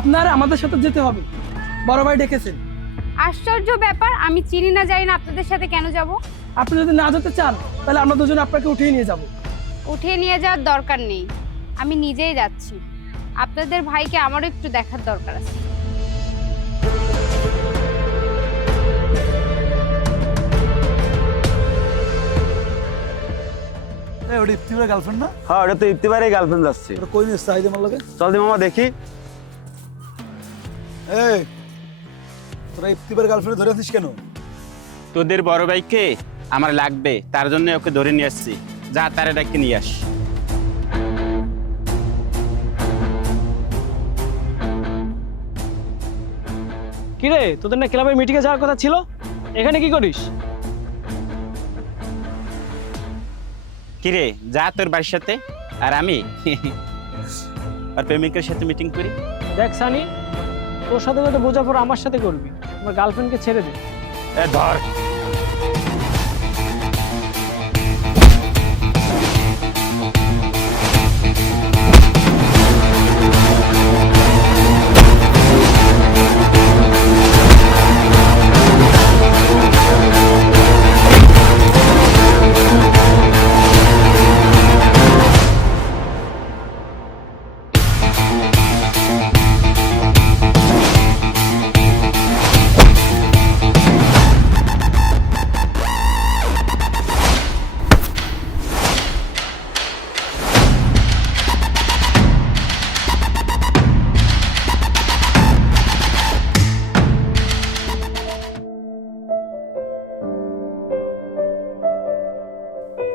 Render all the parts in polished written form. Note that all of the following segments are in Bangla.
আপনার আমাদের সাথে যেতে হবে, বড় ভাই ডেকেছেন। আশ্চর্য ব্যাপার, আমি চিনি না জানি না আপনাদের সাথে কেন যাব। আপনি যদি না যেতে চান তাহলে আমরা দুজনে আপনাকে উঠিয়ে নিয়ে যাব। উঠিয়ে নিয়ে যাওয়ার দরকার নেই, আমি নিজেই যাচ্ছি। আপনাদের ভাইকে আমারও একটু দেখার দরকার আছে। ওটা ইফতিবারের গার্লফ্রেন্ড না? হ্যাঁ, ওটা তো ইফতিবারের গার্লফ্রেন্ড যাচ্ছে। ওটা কই নিয়ে চাহিদা আমার লাগে? চল দি মামা দেখি। এই তোরা ইফতিবারের গার্লফ্রেন্ড ধরে আছিস কেন? তোদের বড় ভাইকে আমার লাগবে, তার জন্য ওকে ধরে নিয়ে আসছি। যা তারে ডাকে নিয়ে আস। কিরে, তোদের না ক্লাবের মিটিংয়ে যাওয়ার কথা ছিল, এখানে কি করিস? কিরে, যা তোর বাড়ির সাথে, আর আমি আর প্রেমিকের সাথে মিটিং করি। দেখ সানি, তোর সাথে যদি বোঝাপড়া আমার সাথে করবি, আমার গার্লফ্রেন্ডকে ছেড়ে দে। এ ধর।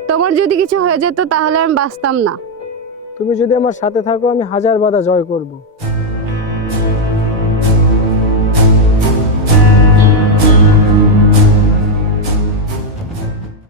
তোমার যদি কিছু হয়ে যেত তাহলে আমি বাঁচতাম না। তুমি যদি আমার সাথে থাকো, আমি হাজার বাধা জয় করব।